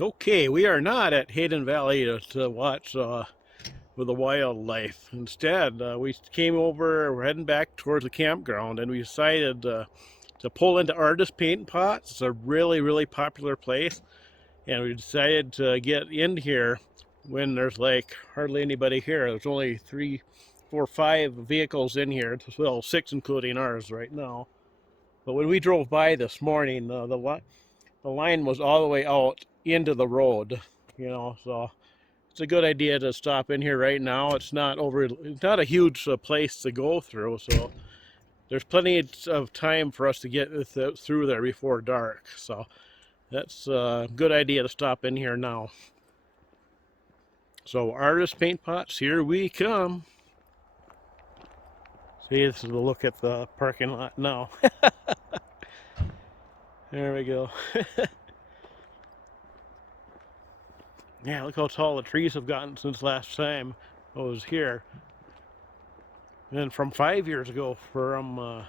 Okay, we are not at Hayden Valley to watch with the wildlife. Instead, we came over, we're heading back towards the campground, and we decided to pull into Artist Paint Pots. It's a really, really popular place, and we decided to get in here when there's like hardly anybody here. There's only 3, 4, 5 vehicles in here, well, 6 including ours right now. But when we drove by this morning, the line was all the way out into the road, so it's a good idea to stop in here right now. It's not a huge place to go through, so there's plenty of time for us to get through there before dark. So that's a good idea to stop in here now. So Artist Paint Pots, here we come. See, this is a look at the parking lot now. There we go. Yeah, look how tall the trees have gotten since last time I was here. And from 5 years ago, the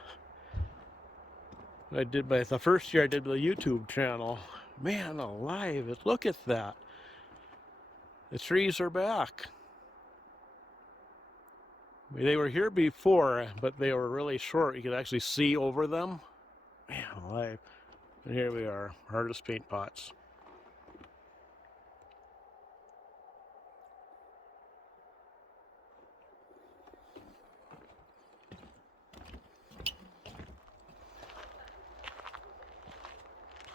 first year I did the YouTube channel. Man alive, look at that. The trees are back. They were here before, but they were really short. You could actually see over them. Man alive. And here we are, Artist Paint Pots.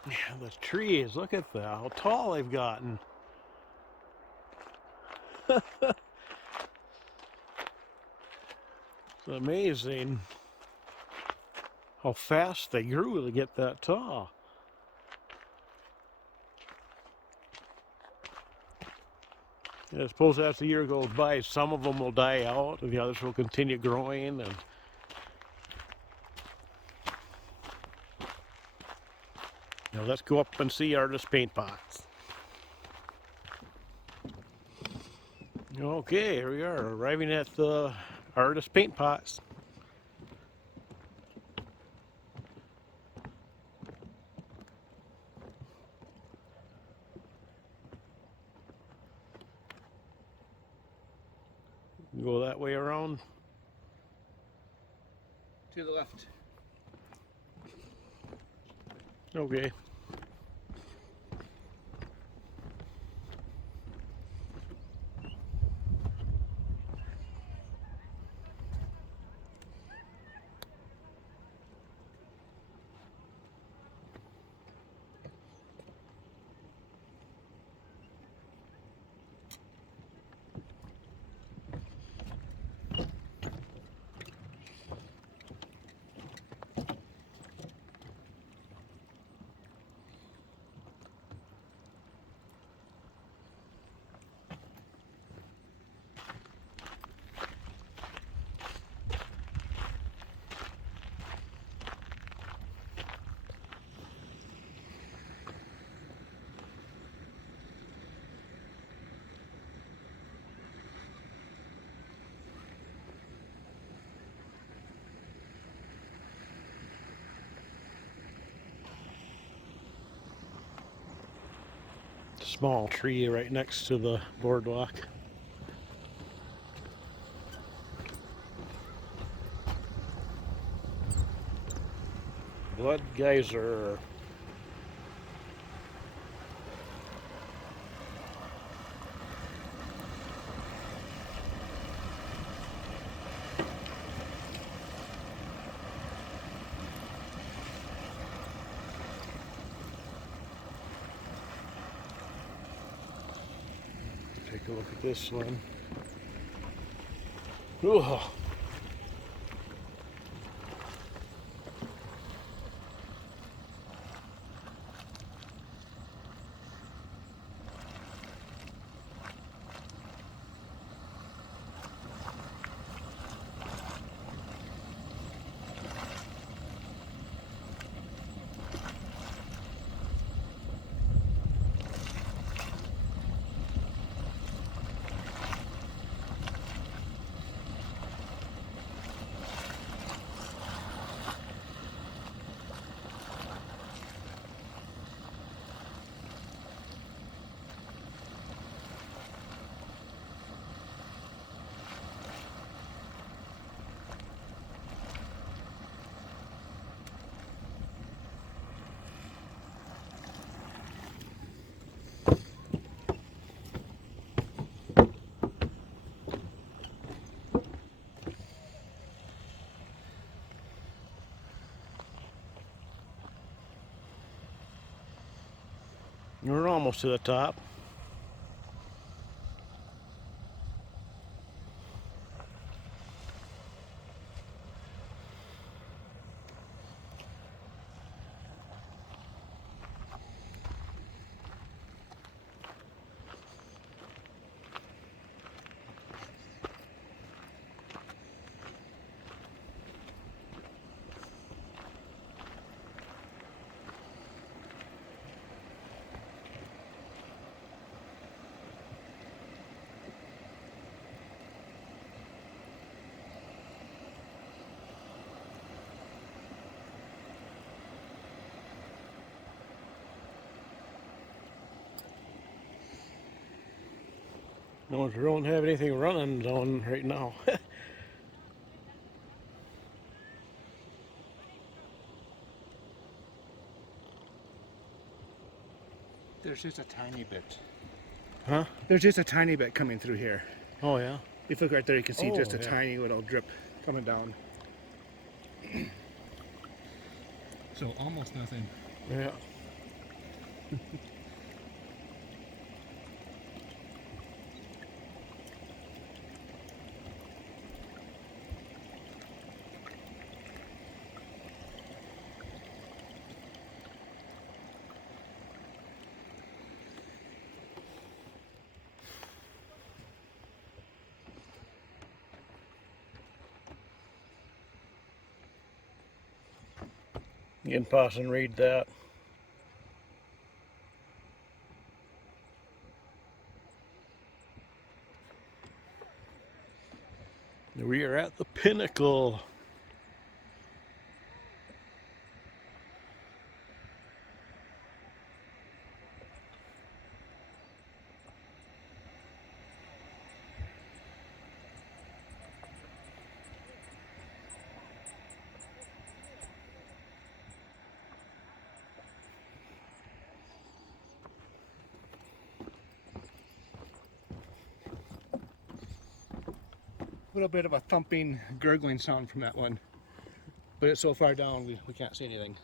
Yeah, the trees, look at that, how tall they've gotten. It's amazing how fast they grew to get that tall. And I suppose as the year goes by, some of them will die out and the others will continue growing. And now let's go up and see Artist Paint Pots. Okay, here we are, arriving at the Artist Paint Pots. Go that way around. To the left. Okay. Small tree right next to the boardwalk. Blood geyser. Take a look at this one. Ooh. We're almost to the top. No, we don't have anything running down right now. There's just a tiny bit. Huh? There's just a tiny bit coming through here. Oh yeah. If you look right there, you can see just a yeah. tiny little drip coming down. So almost nothing. Yeah. You can pause and read that. We are at the pinnacle. A little bit of a thumping, gurgling sound from that one. But it's so far down, we can't see anything.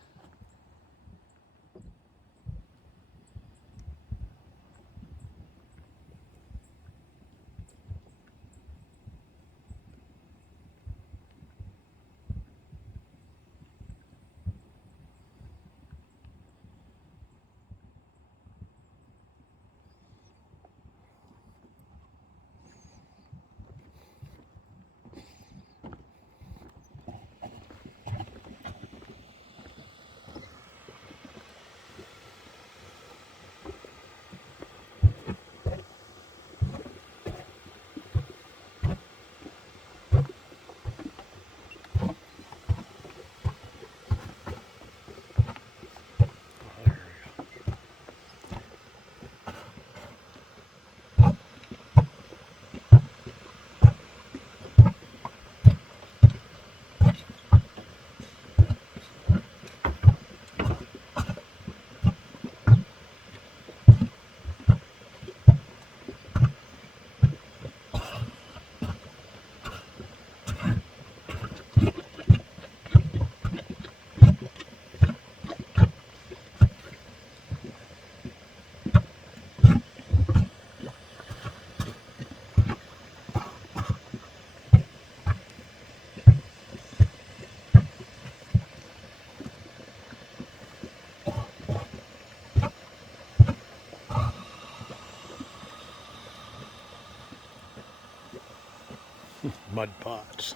Mud pots.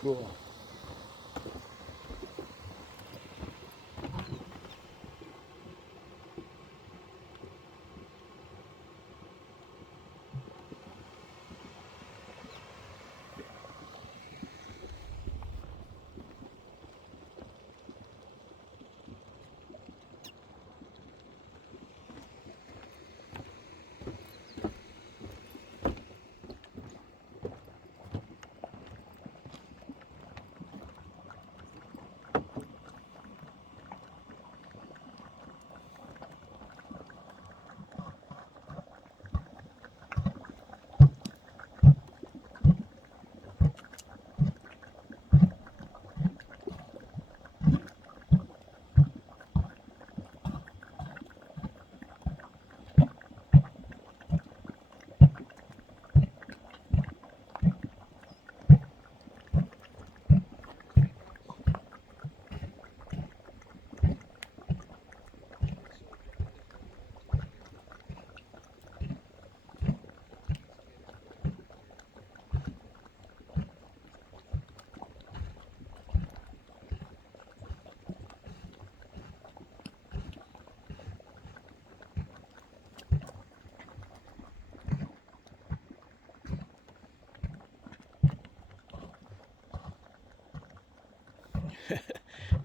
Cool.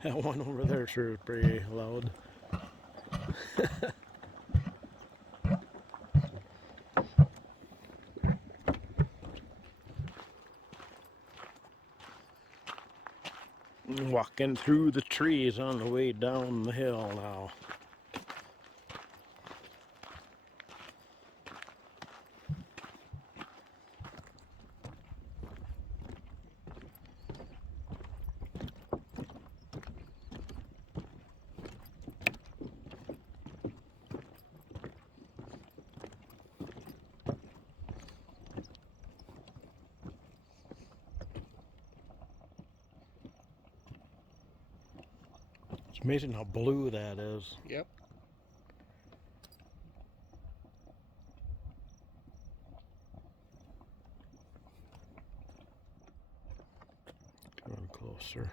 That one over there sure is pretty loud. Walking through the trees on the way down the hill now. It's amazing how blue that is. Yep. Coming closer.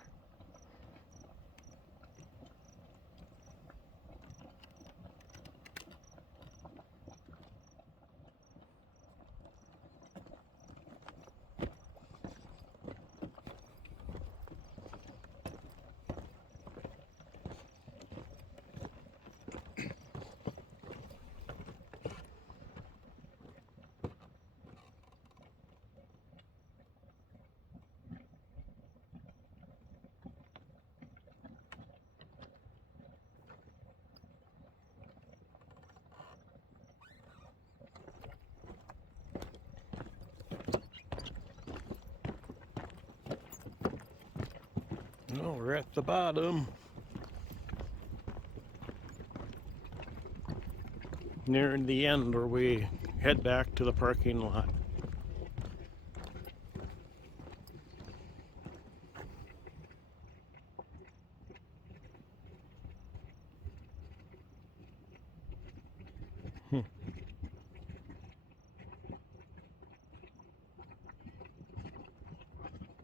Oh, we're at the bottom. Nearing the end where we head back to the parking lot.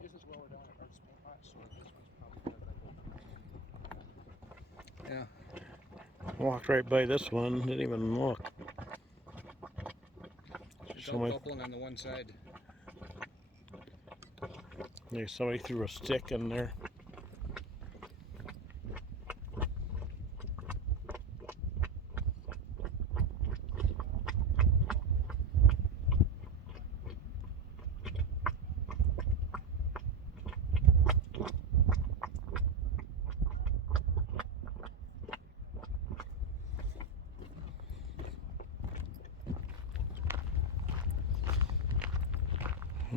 This is lower down at our spin pot, so this one's probably yeah. Walked right by this one, didn't even look. Somebody buckling on the one side. There's somebody threw a stick in there.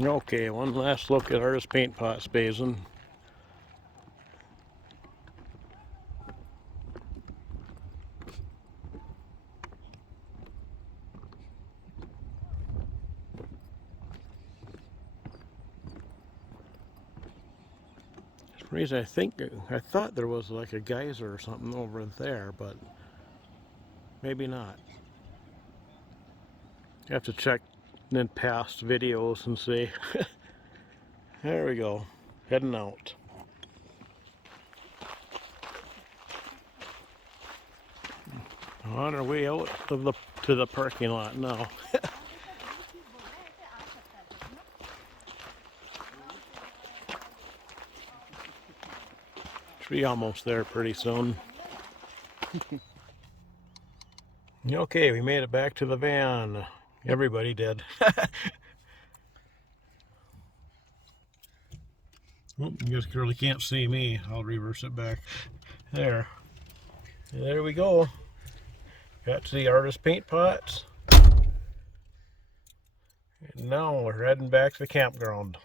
Okay, one last look at Artist Paint Pot's basin. For some reason I thought there was like a geyser or something over there, but maybe not. I have to check in past videos and see. There we go, heading out. On our way out of to the parking lot now. Should be almost there pretty soon. Okay, we made it back to the van. Everybody did. Oh, you guys really can't see me. I'll reverse it back. There. There we go. Got to the Artist Paint Pots. And now we're heading back to the campground.